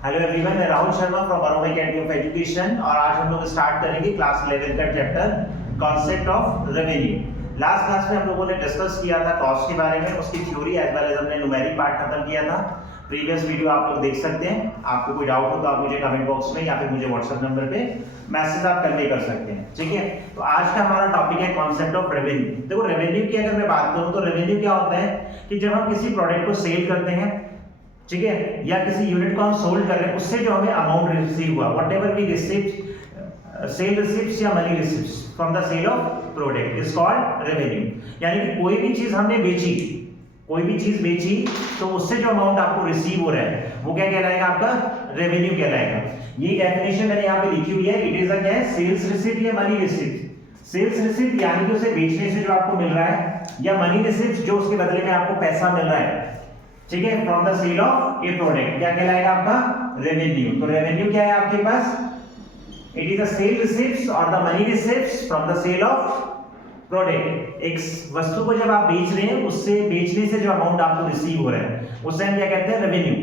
Hello everyone, मैं Rahul Sharma from aroma academy of education और आज हम लोग स्टार्ट करेंगे क्लास 11 का chapter concept of revenue. Last class में हम लोगों ने डिस्कस किया था कॉस्ट के बारे में, उसकी थ्योरी एज वेल एज हमने न्यूमेरिक पार्ट खत्म किया था। प्रीवियस वीडियो आप लोग देख सकते हैं। आपको कोई डाउट हो तो आप मुझे कमेंट बॉक्स में या फिर मुझे व्हाट्सएप नंबर पे मैसेज आप कन्वे कर सकते हैं, ठीक है। तो आज का हमारा टॉपिक है कॉन्सेप्ट ऑफ रेवेन्यू। देखो, रेवेन्यू की अगर मैं बात करूं तो रेवेन्यू क्या होता है कि जब हम किसी प्रोडक्ट को सेल करते हैं, ठीक है, या किसी यूनिट को हम सोल्ड कर रहे हैं, उससे जो हमें अमाउंट रिसीव हुआ, whatever we received, sale receipts या money receipts from the sale of product is called revenue. यानी कि कोई भी चीज हमने बेची, कोई भी चीज बेची तो उससे जो अमाउंट आपको रिसीव हो रहा है वो क्या कहलाएगा? आपका रेवेन्यू कहलाएगा। ये डेफिनेशन मैंने यहाँ पे लिखी हुई है। इट इज अ क्या है? सेल्स रिसीप्ट या मनी रिसीप्ट। सेल्स रिसीप्ट यानी कि उसे बेचने से जो आपको मिल रहा है, या मनी रिसीप्ट जो उसके बदले में आपको पैसा मिल रहा है, ठीक है, from the sale of a product, क्या कहलाएगा? आपका रेवेन्यू। तो रेवेन्यू क्या है आपके पास? It is the sale receipts और the money receipts from the sale of product. एक वस्तु को जब आप बेच रहे हैं, उससे बेचने से जो अमाउंट आपको रिसीव हो रहा है उसे हम क्या कहते हैं? रेवेन्यू।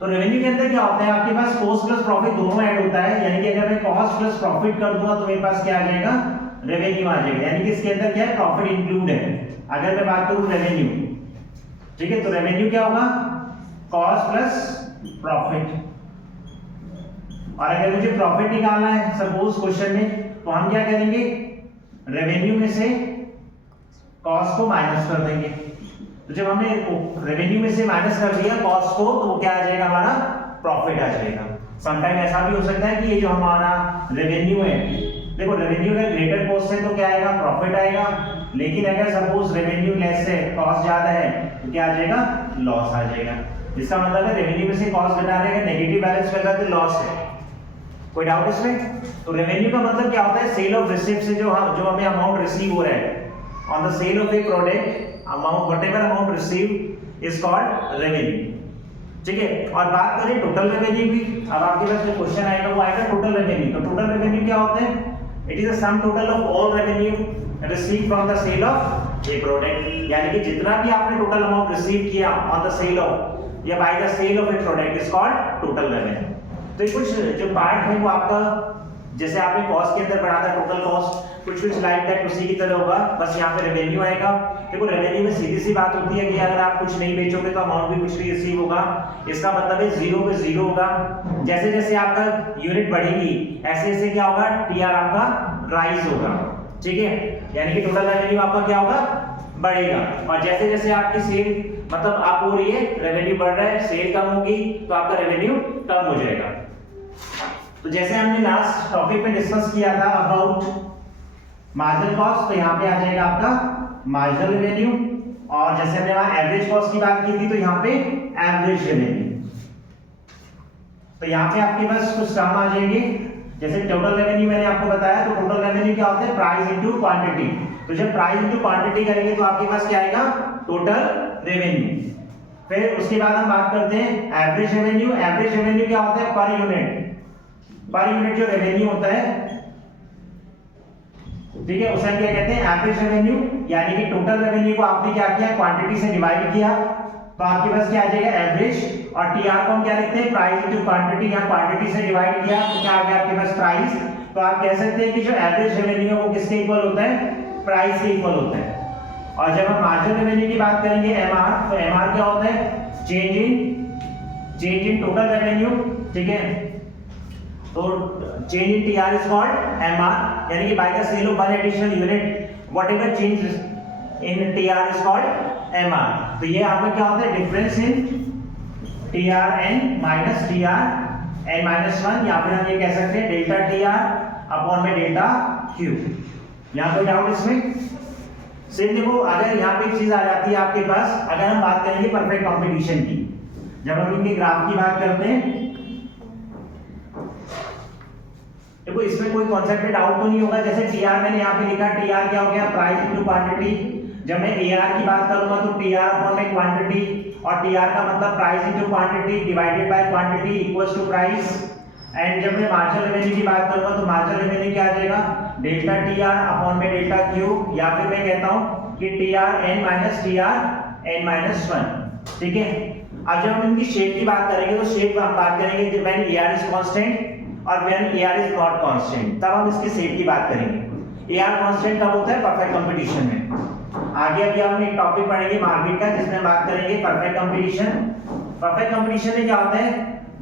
तो रेवेन्यू के अंदर क्या होता है? आपके पास कॉस्ट प्लस प्रॉफिट दोनों ऐड होता है। यानी कि अगर मैं कॉस्ट प्लस प्रॉफिट कर दूंगा तो मेरे पास क्या आ जाएगा? रेवेन्यू आ जाएगा। यानी कि इसके अंदर क्या है? प्रॉफिट इंक्लूड है। अगर मैं बात करूं रेवेन्यू, ठीक है, तो रेवेन्यू क्या होगा? Cost plus profit. और अगर मुझे प्रॉफिट निकालना है सपोज क्वेश्चन में, तो हम क्या करेंगे? रेवेन्यू में से कॉस्ट को माइनस कर देंगे। तो जब हमने रेवेन्यू में से माइनस कर दिया कॉस्ट को, तो वो क्या आ जाएगा? हमारा प्रॉफिट आ जाएगा। समटाइम ऐसा भी हो सकता है कि ये जो हमारा रेवेन्यू है, देखो रेवेन्यू अगर ग्रेटर कॉस्ट है तो क्या आएगा? प्रॉफिट आएगा। लेकिन अगर सपोज रेवेन्यू लेस है, कॉस्ट ज्यादा है, तो क्या आ जाएगा? लॉस आ जाएगा। इसका मतलब है रेवेन्यू में से कॉस्ट घटा रहे हैं, नेगेटिव बैलेंस कर रहा है तो लॉस है। कोई डाउट इसमें? तो रेवेन्यू का मतलब क्या होता है? सेल ऑफ रिसीप्ट से जो हमें अमाउंट रिसीव हो रहा है on the sale of a product, amount whatever amount receive is called revenue, ठीक है। और बात करें टोटल रेवेन्यू की, अब आपके पास जो क्वेश्चन आएगा वो आएगा टोटल रेवेन्यू। तो टोटल रेवेन्यू क्या होता है? It is the sum total of all revenue receive from the sale of a product. यानी कि जितना भी आपने टोटल अमाउंट रिसीव किया ऑन द सेल ऑफ या by the sale of a product is called total revenue. तो कुछ जो पार्ट है वो आपका, जैसे आपने कॉस्ट के अंदर पढ़ा था टोटल कॉस्ट, कुछ लाइक दैट उसी की तरह होगा, बस यहाँ पे रेवेन्यू आएगा। देखो रेवेन्यू में सीधी सी बात होती है कि अगर आप कुछ नहीं बेचोगे तो अमाउंट भी कुछ नहीं रिसीव होगा। इसका मतलब है जीरो पे जीरो होगा। जैसे जैसे आपका यूनिट बढ़ेगी ऐसे ऐसे क्या होगा? टीआर आपका राइज होगा, ठीक है। यानी कि टोटल रेवेन्यू आपका क्या होगा? बढ़ेगा। और जैसे जैसे आपकी सेल मतलब आप हो रही है, रेवेन्यू बढ़ रहा है, सेल कम होगी तो आपका रेवेन्यू कम हो जाएगा। तो जैसे हमने लास्ट टॉपिक में डिस्कस किया था अबाउट मार्जिनल कॉस्ट, तो यहाँ पे आ जाएगा आपका मार्जिनल रेवेन्यू। और जैसे हमने वहां एवरेज कॉस्ट की बात की थी तो यहाँ पे एवरेज रेवेन्यू। तो यहाँ पे आपके पास कुछ टर्म आ जाएंगे। जैसे टोटल रेवेन्यू मैंने आपको बताया, तो टोटल रेवेन्यू क्या होता है? Price into quantity. तो जब प्राइस इनटू क्वांटिटी करेंगे तो आपके पास क्या आएगा? Total revenue. फिर उसके बाद हम बात करते हैं एवरेज रेवेन्यू। एवरेज रेवेन्यू क्या होता है? Per unit. पर यूनिट जो रेवेन्यू होता है, ठीक है, उसे हम क्या कहते हैं? Average revenue. यानी कि टोटल रेवेन्यू को आपने क्या किया? क्वांटिटी से डिवाइड किया, तो आपके पास क्या आ जाएगा? एवरेज। और टीआर को हम क्या लिखते हैं? Price into quantity. यहाँ क्वांटिटी से डिवाइड किया तो क्या आ गया आपके पास? प्राइस। तो आप कह सकते हैं कि जो एवरेज रेवेन्यू है वो किसके इक्वल होता है? प्राइस के इक्वल होता है। और जब हम मार्जिनल रेवेन्यू की बात करेंगे एमआर, तो एमआर क्या होता है? चेंज इन टोटल रेवेन्यू, ठीक है। तो change in TR is called MR. यानी कि by the sale of one additional unit whatever change in TR is called MR. तो ये आपका क्या होता है? Difference in TR N minus TR N minus 1, या फिर हम ये कह सकते हैं डेल्टा टीआर अपॉन में डेल्टा क्यू। यहाँ कोई डाउट इसमें? सिर्फ देखो, अगर यहाँ पे एक चीज आ जाती है आपके पास, अगर हम बात करेंगे परफेक्ट कंपटीशन की, जब हम इनके ग्राफ की बात करते हैं, देखो इसमें कोई कॉन्सेप्ट डाउट तो नहीं होगा। जैसे टीआर मैंने यहाँ पे लिखा, टीआर क्या हो गया? Price into quantity. जब मैं एआर की बात करूंगा तो टीआर अपॉन में क्वांटिटी, और टीआर का मतलब price into quantity divided by quantity equals to price. And जब मैं मार्जिनल रेवेन्यू की बात करूंगा तो मार्जिनल रेवेन्यू क्या आ जाएगा? डेल्टा टीआर अपॉन में डेल्टा क्यू, या फिर मैं कहता हूं कि TR N minus TR n-1, ठीक है। अब जब हम इनकी शेप की बात करेंगे तो शेप हम बात करेंगे व्हेन AR इज कांस्टेंट और when AR is not constant, तब हम इसकी शेप की बात करेंगे। AR कांस्टेंट कब होता है? परफेक्ट कंपटीशन में। आगे अभी हम एक टॉपिक पढ़ेंगे मार्केट का जिसमें बात करेंगे परफेक्ट कंपटीशन। परफेक्ट कंपटीशन में क्या होता है,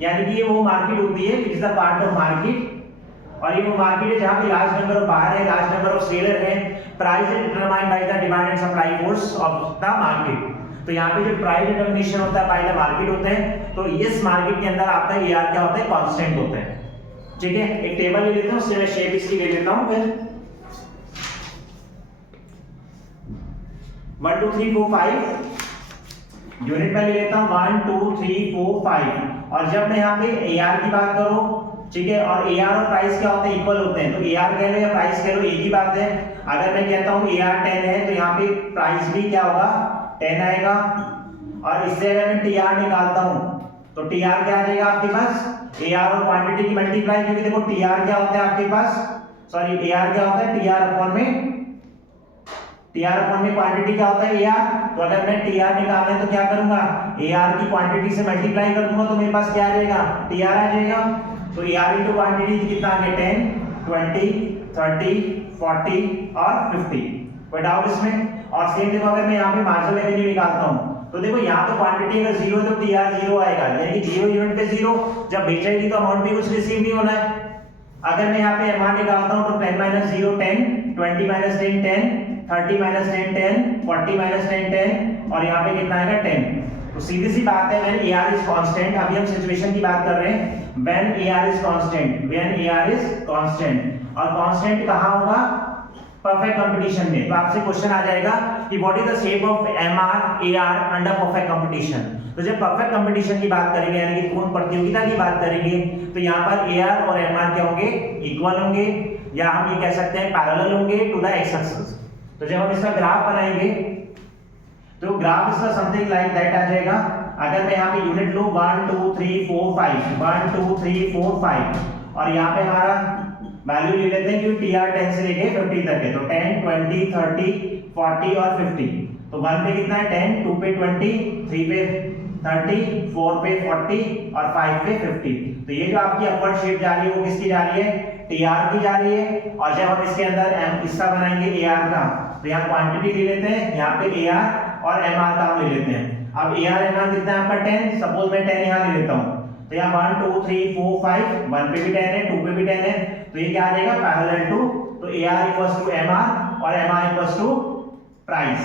यानी कि ये वो मार्केट होती है is the part of market, और ये वो मार्केट है जहां पे लार्ज नंबर ऑफ बायर है, लार्ज नंबर ऑफ सेलर है, price is determined by the demand and supply force of the market. तो यहाँ पे जो प्राइस डिटरमिनेशन होता है बाय द मार्केट होते हैं, तो इस मार्केट के अंदर आपका AR क्या होता है? कांस्टेंट होता है। ठीक है, एक टेबल ले लेता हूं, उससे मैं शेप इसकी ले लेता हूं। फिर 1 2 3 4 5 यूनिट में ले लेता हूं 1 2 3 4 5, और जब मैं यहाँ पे AR की बात करूं, ठीक है, और AR और प्राइस क्या होते हैं? इक्वल होते हैं। तो AR कह लो या प्राइस कह लो एक ही बात है। अगर मैं कहता हूं AR 10 है तो यहाँ पे प्राइस भी क्या होगा? 10 आएगा। और इससे अगर मैं TR निकालता हूं तो TR क्या आ जाएगा आपके पास? AR और क्वांटिटी की मल्टीप्लाई, क्योंकि देखो TR क्या होता है आपके पास, सॉरी AR क्या होता है? TR अपॉन में क्वांटिटी क्या होता है? AR। तो अगर मैं TR निकालना है तो क्या करूंगा? AR की क्वांटिटी से मल्टीप्लाई कर दूंगा तो मेरे पास क्या आ जाएगा? TR आ जाएगा। तो AR इनटू क्वांटिटी कितना आ गया? 10 20 30 40 और 50। कोई डाउट इसमें? और सेम देखो अगर मैं यहाँ पे मार्जिनल रेवेन्यू निकालता हूँ तो देखो यहाँ तो क्वांटिटी अगर 0 है तो TR 0 आएगा, यानी कि 0 यूनिट पे 0, जब बेचेगी तो अमाउंट भी कुछ रिसीव नहीं होना है। अगर मैं यहाँ पे MR निकालता हूँ तो 10 - 0 10, 20 - 10 10, 30 - 10 10, 40 - 10 10, और यहाँ पे कितना आएगा? 10। तो सीधी सी बात है व्हेन AR इज कांस्टेंट, अभी हम सिचुएशन की बात कर रहे हैं when AR is constant, when AR is constant. और कांस्टेंट कहाँ होगा? परफेक्ट कंपटीशन में। तो आपसे क्वेश्चन आ जाएगा कि what is the shape of MR AR under perfect competition. तो जब परफेक्ट कंपटीशन की बात करेंगे यानी कि पूर्ण प्रतियोगिता की बात करेंगे तो यहाँ पर AR और MR क्या होंगे? इक्वल होंगे, या हम ये कह सकते हैं पैरेलल होंगे टू द एक्स एक्सिस। तो जब हम इसका ग्राफ बनाएंगे तो ग्राफ इसका समथिंग लाइक दैट आ जाएगा। अगर मैं यहाँ पे यूनिट लूं 1 2 3 4 5 1 2 3 4 5, और यहाँ पे हमारा वैल्यू ले लेते हैं क्योंकि TR 10 से लेके 50 तक है, तो 10 20 30 40 और 50। तो 1 पे कितना है? 10, 2 पे 20, 3 पे 30, 4 पे 40 और 5 पे 50। तो ये जो आपकी अपवर्ड शेप जा रही है वो किसकी जा रही है? TR की जा रही है। और जब हम इसके अंदर इसका बनाएंगे AR का, तो यहाँ क्वांटिटी ले लेते हैं, यहाँ पे AR और MR का हम ले लेते हैं। अब AR MR कितना है आपका? 10। सपोज मैं 10 यहाँ ले लेता हूँ, तो यहाँ 1 2 3 4 5, 1 पे भी 10 है, 2 पे भी 10 है, तो ये क्या आ जाएगा? Parallel to. तो AR इक्वल्स टू MR और MR इक्वल्स टू प्राइस।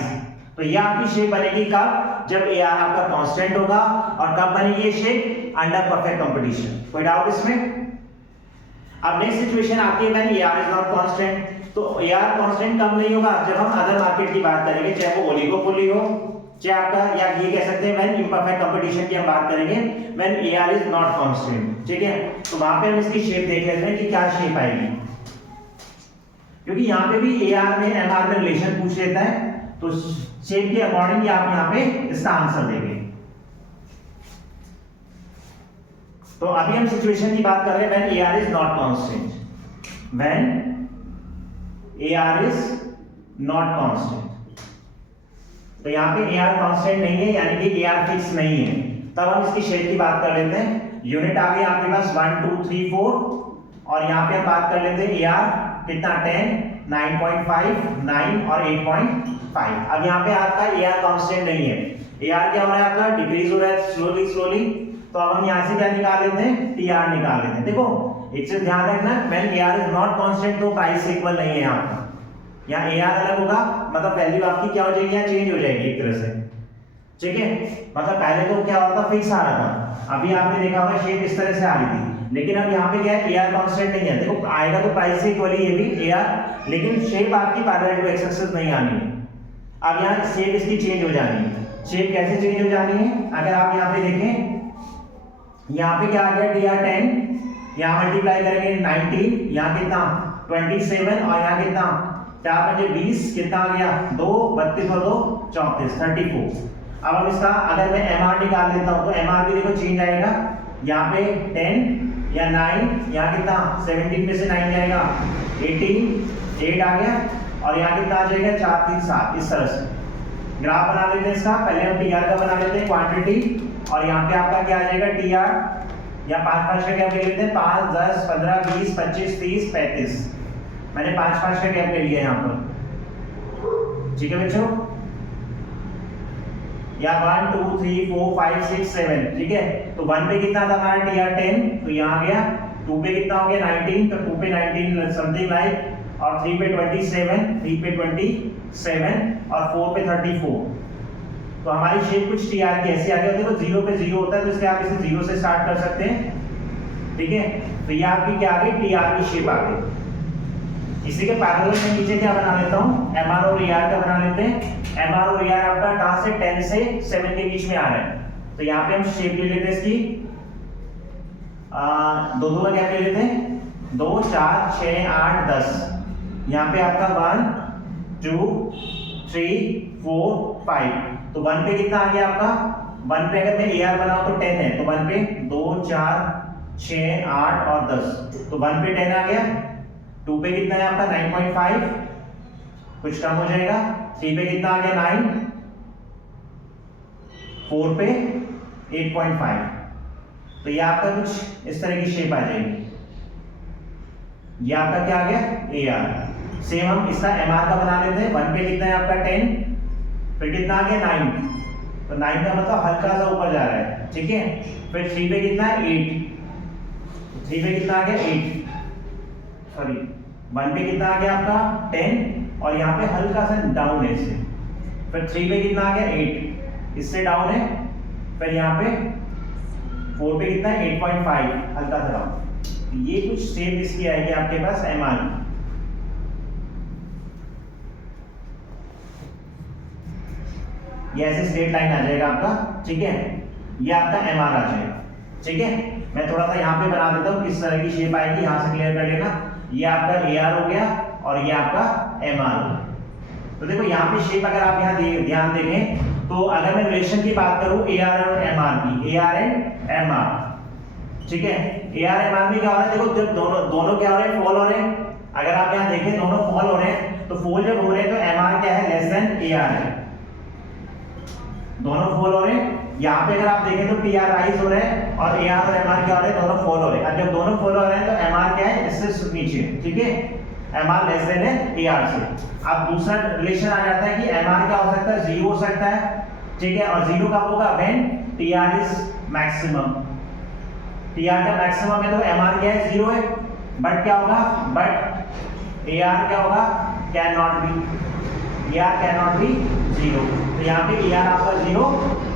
तो ये आपकी शेप बनेगी कब? जब AR आपका कांस्टेंट होगा। और कब बनेगी ये शेप? Under perfect competition. कोई डाउट इसमें? अब नेक्स्ट सिचुएशन आती है when AR is not constant. तो AR कांस्टेंट कब नहीं होगा? जब हम अदर मार्केट की बात करेंगे, चाहे वो ओलिगोपोली हो, चाहे आपका, या ये कह सकते हैं व्हेन इम्परफेक्ट कंपटीशन की हम बात करेंगे when AR is not constant. ठीक है, तो वहां पे हम इसकी शेप देख लेते हैं कि क्या शेप आएगी, क्योंकि यहाँ पे भी AR में MR में रिलेशन पूछ लेता है, तो शेप के अकॉर्डिंग आप यहाँ पे इसका आंसर देंगे। तो अभी हम सिचुएशन की बात कर रहे हैं when AR is not constant. When AR is not constant, तो यहाँ पे AR कांस्टेंट नहीं है, यानी कि AR फिक्स नहीं है। तब हम इसकी शेप की बात कर लेते हैं। यूनिट आ गई आपके पास 1 2 3 4, और यहाँ पे हम बात कर लेते हैं AR कितना? 10 9.5 9 और 8.5। अब यहाँ पे आपका AR कांस्टेंट नहीं है, AR क्या हो रहा है आपका? डिक्रीज हो रहा है स्लोली स्लोली। तो अब हम यहाँ से क्या निकाल लेते हैं? TR निकाल लेते हैं। देखो एक चीज ध्यान रखना, when AR is not constant तो प्राइस इक्वल नहीं है यहाँ पर, यहाँ AR अलग होगा, मतलब वैल्यू आपकी क्या हो जाएगी? यहाँ चेंज हो जाएगी एक तरह से। ठीक है, मतलब पहले तो क्या होता था? फिक्स आ रहा था, अभी आपने देखा होगा शेप इस तरह से आ रही थी, लेकिन अब यहाँ पे क्या है? AR कांस्टेंट नहीं है। देखो आएगा तो प्राइस से इक्वल ही ये भी AR, लेकिन शेप आपकी पैरेलल टू एक्स एक्सिस नहीं आनी है। अब यहाँ शेप इसकी चेंज हो जानी है। शेप कैसे चेंज हो जानी है? अगर आप यहाँ पे देखें, यहाँ पे क्या आ गया? TR 10, यहाँ मल्टीप्लाई करेंगे 19, यहाँ कितना? 27, और यहाँ कितना? 4 5 20, कितना आ गया? 2 32 और 2 34 34। अब हम इसका अगर मैं MR निकाल लेता हूँ तो MR भी देखो चेंज आएगा, यहाँ पे 10 या 9, यहाँ कितना? 17 में से 9 जाएगा 18, 8 आ गया, और यहाँ कितना आ जाएगा? 4 3 7, इस तरह से। ग्राफ बना लेते हैं इसका। पहले हम टीआर का बना लेते हैं क्वांटिटी, और यहाँ पे आपका क्या आ जाएगा टीआर, या 5 का गैप ले लेते हैं, 5 10 15 20 25 30 35। मैंने 5 का गैप ले लिया यहाँ पर, ठीक है बच्चों, या 1 2 3 4 5 6 7, ठीक है। तो 1 पे कितना था हमारा टीआर 10, तो यहाँ आ गया। 2 पे कितना हो गया 19, तो 2 पे 19 समथिंग लाइक, और 3 पे 27, 3 पे 27, और 4 पे 34। तो हमारी शेप कुछ टीआर की ऐसी आ गई। देखो 0 पे 0 होता है, तो इसलिए आप इसे 0 से स्टार्ट कर सकते हैं, ठीक है। तो ये आपकी क्या आ गई, टीआर की शेप आ गई। इसी के पैरेलल में नीचे क्या बना लेता हूँ, एमआर और एआर का बना लेते हैं। एमआर और एआर आपका कहाँ से 10 से 7 के बीच में आ रहा है, तो यहाँ पे हम शेप ले लेते हैं इसकी, 2 का गैप ले लेते हैं, 2 4 6 8 10। यहाँ पे आपका 1 2 3 4 5। तो 1 पे कितना आ गया आपका, 1 पे अगर मैं एआर बनाऊं तो 10 है, तो 1 पे 2 4 6 8 और 10, तो 1 पे 10 आ गया। 2 पे कितना है आपका 9.5, कुछ कम हो जाएगा। 3 पे कितना आ गया 9, 4 पे 8.5। तो ये आपका कुछ इस तरह की शेप आ जाएगी। ये आपका क्या आ गया एआर। सेम हम इसका एमआर का बना लेते हैं। 1 पे कितना है आपका 10, फिर कितना आ गया 9, तो 9 का मतलब हल्का सा ऊपर जा रहा है, ठीक है। फिर 3 पे कितना है 8, 3 पे कितना आ गया 8, सॉरी 1 पे कितना आ गया आपका 10, और यहाँ पे हल्का सा डाउन है इससे। फिर 3 पे कितना आ गया 8, इससे डाउन है। फिर यहाँ पे 4 पे कितना है 8.5, हल्का सा डाउन। ये कुछ शेप इसकी आएगी आपके पास एमआर। ये ऐसे स्ट्रेट लाइन आ जाएगा आपका, ठीक है। ये आपका एमआर आ जाएगा, ठीक है। मैं थोड़ा सा यहाँ पे बना देता हूँ किस तरह की शेप आएगी, यहाँ से क्लियर कर लेना। ये आपका एआर हो गया, और ये आपका एमआर हो गया। तो देखो यहाँ पे शेप अगर आप यहाँ ध्यान देंगे, तो अगर मैं रिलेशन की बात करूँ एआर और एमआर की, एआर एंड एमआर, ठीक है। एआर एमआर में क्या हो रहा है, देखो जब दोनों क्या हो रहे हैं, फॉल हो रहे हैं। अगर आप यहाँ देखें दोनों फॉल हो रहे हैं, तो फॉल जब हो रहे हैं तो एमआर क्या है, लेस देन एआर है। दोनों फॉल हो रहे हैं। यहाँ पे अगर आप देखें तो टीआर राइज हो रहे हैं, और एआर और एमआर क्या हो रहे हैं, दोनों फॉल हो रहे हैं। अब जब दोनों फॉल हो रहे हैं तो एमआर क्या है, इससे नीचे, ठीक है। एमआर लेस देन है एआर से। अब दूसरा रिलेशन आ जाता है कि एमआर क्या हो सकता है, 0 हो सकता है, ठीक है। और 0 कब होगा, when TR is maximum. TR का मैक्सिमम है तो एमआर क्या है, 0 है। बट क्या होगा, बट एआर क्या होगा, can not be, AR can not be 0। तो यहाँ पे एआर आपका 0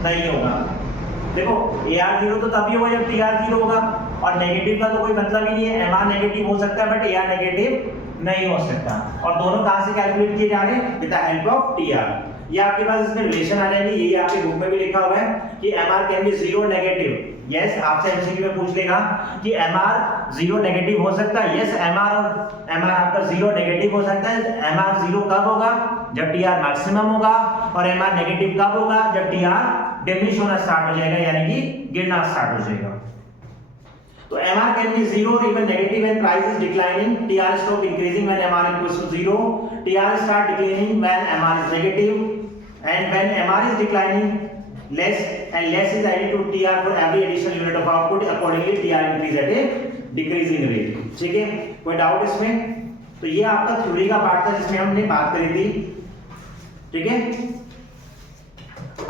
नहीं होगा। देखो एआर 0 तो तभी होगा जब टीआर 0 होगा, और नेगेटिव का तो कोई मतलब ही नहीं है। एमआर नेगेटिव हो सकता है बट एआर नेगेटिव नहीं हो सकता। और दोनों कहां से कैलकुलेट किए जा रहे हैं, with the help of TR. ये आपके पास इसमें रिलेशन आ जाएगी। यही आपके बुक में भी लिखा हुआ है कि MR can be 0 negative. Yes, आपसे एमसीक्यू में पूछ लेगा कि एमआर 0 नेगेटिव हो सकता है। यस, एमआर आपका 0 नेगेटिव हो सकता है। एमआर 0 कब होगा, जब टीआर मैक्सिमम होगा, और एमआर नेगेटिव कब होगा, जब टीआर डिमिनिश होना स्टार्ट हो जाएगा, यानी कि गिरना स्टार्ट हो जाएगा। तो MR can be 0 or even negative when price is declining. TR stop increasing when MR equals to 0. TR start declining when MR is negative. And when MR is declining, less and less is added to TR for every additional unit of output. Accordingly, TR increase at a decreasing rate. ठीक है, कोई doubt इसमें? तो ये आपका theory का part था जिसमें हमने बात करी थी, ठीक है।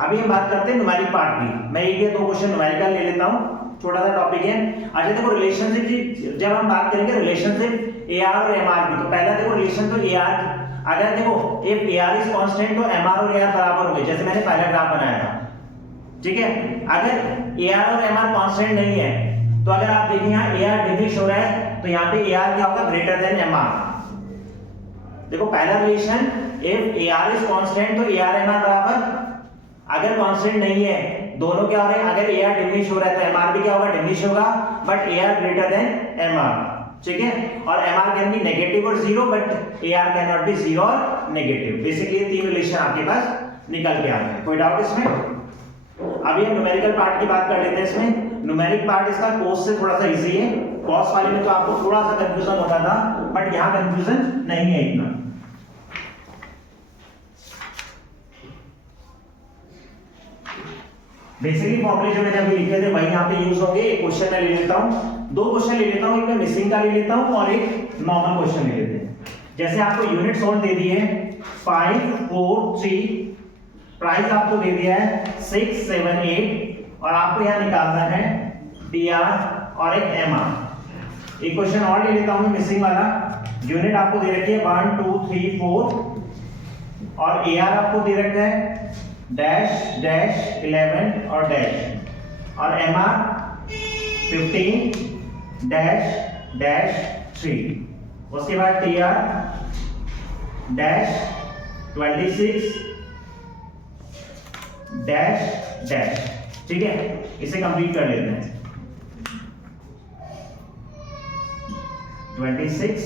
अभी हम बात करते हैं न्यूमेरिक पार्ट की। मैं एक या दो क्वेश्चन न्यूमेरिकल ले लेता हूँ, छोटा सा टॉपिक है। अच्छा देखो रिलेशनशिप की जब हम बात करेंगे रिलेशनशिप एआर और एमआर की, तो पहला देखो रिलेशन तो एआर, अगर देखो इफ एआर इज कांस्टेंट तो एमआर और एआर बराबर होंगे, जैसे मैंने पहला ग्राफ बनाया था, ठीक है। अगर एआर और एमआर कांस्टेंट नहीं है, तो अगर आप देखें यहाँ एआर डिमिनिश हो रहा है, तो यहाँ पे एआर क्या होगा, ग्रेटर देन एमआर। देखो पहला relation, if AR is constant तो एआर एमआर बराबर, अगर कांस्टेंट नहीं है, दोनों क्या हो रहे हैं, अगर एआर डिमिनिश हो रहा है तो एमआर भी क्या होगा, डिमिनिश होगा, but AR greater than MR, ठीक है। और एमआर कैन बी नेगेटिव और 0, but AR can not be 0 और नेगेटिव। बेसिकली ये तीन रिलेशन आपके पास निकल के आ गए। कोई डाउट इसमें? अभी हम न्यूमेरिकल पार्ट की बात कर लेते हैं। इसमें न्यूमेरिक पार्ट इसका कॉस से थोड़ा सा इजी है। कॉस वाले में तो आपको थोड़ा सा कंफ्यूजन होता था, बट यहाँ कंफ्यूजन नहीं है इतना। बेसिकली फॉर्मूले जो मैंने अभी लिखे थे वही यहाँ पे यूज होंगे। एक क्वेश्चन मैं ले लेता हूँ, दो क्वेश्चन ले लेता हूँ, एक मैं मिसिंग का ले लेता हूँ और एक नॉर्मल क्वेश्चन ले लेते हैं। जैसे आपको यूनिट सोल्ड दे दी है 5 4 3, प्राइस आपको दे दिया है 6 7 8 और आपको यहाँ निकालना है टीआर और एक एमआर। एक क्वेश्चन और ले लेता हूँ मैं मिसिंग वाला। यूनिट आपको दे रखी है 1 2 3 4 और एआर आपको दे रखा है डैश डैश 11 और डैश और एमआर 15 डैश डैश 3। उसके बाद टीआर डैश 26 डैश डैश। ठीक है, इसे कंप्लीट कर लेते हैं। 26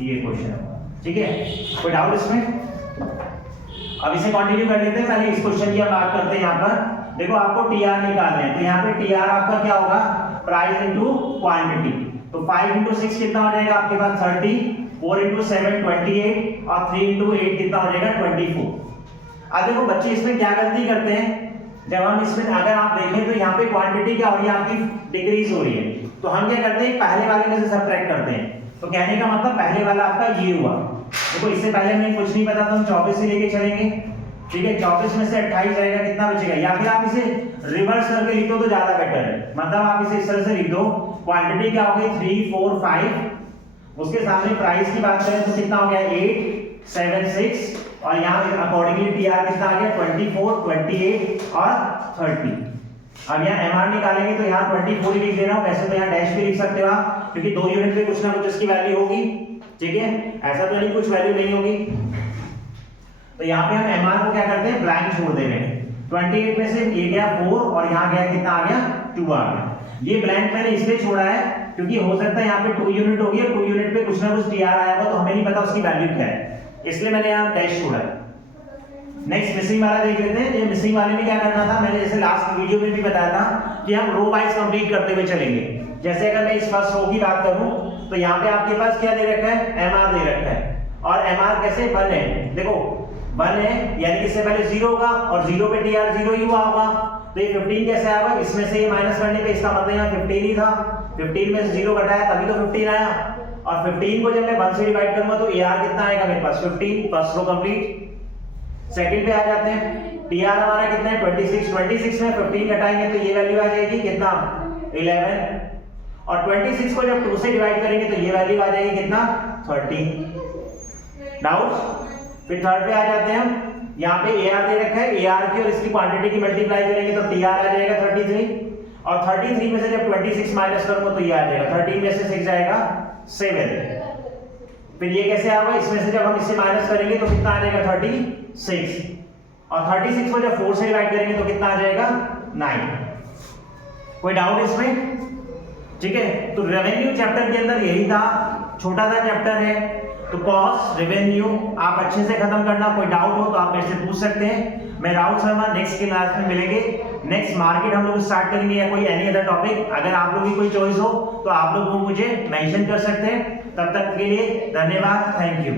ये क्वेश्चन है। ठीक है, कोई डाउट इसमें? अब इसे कंटिन्यू कर लेते हैं। पहले इस क्वेश्चन की हम बात करते हैं। यहाँ पर देखो आपको टीआर निकालना है, तो यहाँ पे टीआर आपका क्या होगा, प्राइस इनटू क्वांटिटी। तो 5 × 6 कितना हो जाएगा आपके पास 30, 4 × 7 28 और 3 × 8 कितना हो जाएगा 24। अब देखो बच्चे इसमें क्या गलती करते हैं, जब हम इसमें अगर आप देखें तो यहाँ पे क्वांटिटी क्या हो रही है आपकी, डिक्रीज हो रही है। तो हम क्या करते हैं, पहले वाले में से सबट्रैक्ट करते हैं। तो कहने का मतलब पहले वाला आपका ये हुआ। देखो इससे पहले हमें कुछ नहीं पता, तो हम 24 से लेके चलेंगे। ठीक है, 24 में से 28 जाएगा, कितना बचेगा, या फिर आप इसे रिवर्स करके लिख दो तो ज्यादा बेटर है। मतलब आप इसे इस तरह से लिख दो, क्वांटिटी क्या होगी 3 4 5, उसके सामने प्राइस की बात करें तो कितना हो गया 8 7 6 और यहाँ अकॉर्डिंगली टीआर कितना आ गया 24 28 और 30। अब यहाँ एमआर निकालेंगे तो यहाँ 24 लिख दे रहा हूँ, वैसे तो यहाँ डैश भी लिख सकते हो आप, क्योंकि 2 यूनिट पे कुछ ना कुछ इसकी वैल्यू होगी। ठीक है, ऐसा तो नहीं कुछ वैल्यू नहीं होगी। तो यहाँ पे हम एमआर को क्या करते हैं, ब्लैंक छोड़ दे रहे हैं। 28 में से ये गया 4 और यहाँ गया कितना आ गया 2 आ गया। ये ब्लैंक मैंने इसलिए छोड़ा है क्योंकि हो सकता है यहाँ पे 2 यूनिट होगी और 2 यूनिट पे कुछ ना कुछ टीआर आया होगा, तो हमें नहीं पता उसकी वैल्यू क्या है, इसलिए मैंने यहाँ डैश छोड़ा है। नेक्स्ट मिसिंग वाला देख लेते हैं। ये मिसिंग वाले में क्या करना था, मैंने जैसे लास्ट वीडियो में भी बताया था कि हम रो वाइज कंप्लीट करते हुए चलेंगे। जैसे अगर मैं इस फर्स्ट रो की बात करूं तो यहाँ पे आपके पास क्या दे रखा है, एमआर दे रखा है और एमआर कैसे 1 है। देखो 1 है यानी कि इससे पहले 0 होगा और 0 पे टीआर 0 ही हुआ होगा। तो ये 15 कैसे आएगा, इसमें से ये माइनस करने पे इसका मतलब यहाँ 15 ही था। 15 में से 0 घटाया तभी तो 15 आया और 15 को जब मैं 1 से डिवाइड करूंगा तो एआर कितना आएगा मेरे पास 15। First row complete. सेकंड पे आ जाते हैं, टीआर हमारा कितना है 26 में 15 घटाएंगे तो ये वैल्यू आ जाएगी कितना 11 और 26 को जब 2 से डिवाइड करेंगे तो ये वैल्यू आ जाएगी कितना 30। डाउट्स? फिर थर्ड पे आ जाते हैं हम, यहाँ पे एआर दे रखा है, एआर की और इसकी क्वांटिटी की मल्टीप्लाई करेंगे तो टीआर आ जाएगा 33 और 33 में से जब 26 माइनस करूंगा तो ये आ जाएगा 13 में से 6 जाएगा 7। फिर ये कैसे आएगा, इसमें से जब हम इससे माइनस करेंगे तो कितना आ जाएगा 36 और 36 को जब 4 से डिवाइड करेंगे तो कितना आ जाएगा 9। कोई डाउट इसमें? ठीक है, तो रेवेन्यू चैप्टर के अंदर यही था, छोटा सा चैप्टर है। तो कॉस्ट रेवेन्यू आप अच्छे से खत्म करना। कोई डाउट हो तो आप मेरे से पूछ सकते हैं। मैं राहुल शर्मा, नेक्स्ट क्लास में मिलेंगे। नेक्स्ट मार्केट हम लोग स्टार्ट करेंगे या कोई एनी अदर टॉपिक। अगर आप लोगों की कोई चॉइस हो तो आप लोग वो मुझे मेंशन कर सकते हैं। तब तक के लिए धन्यवाद, थैंक यू।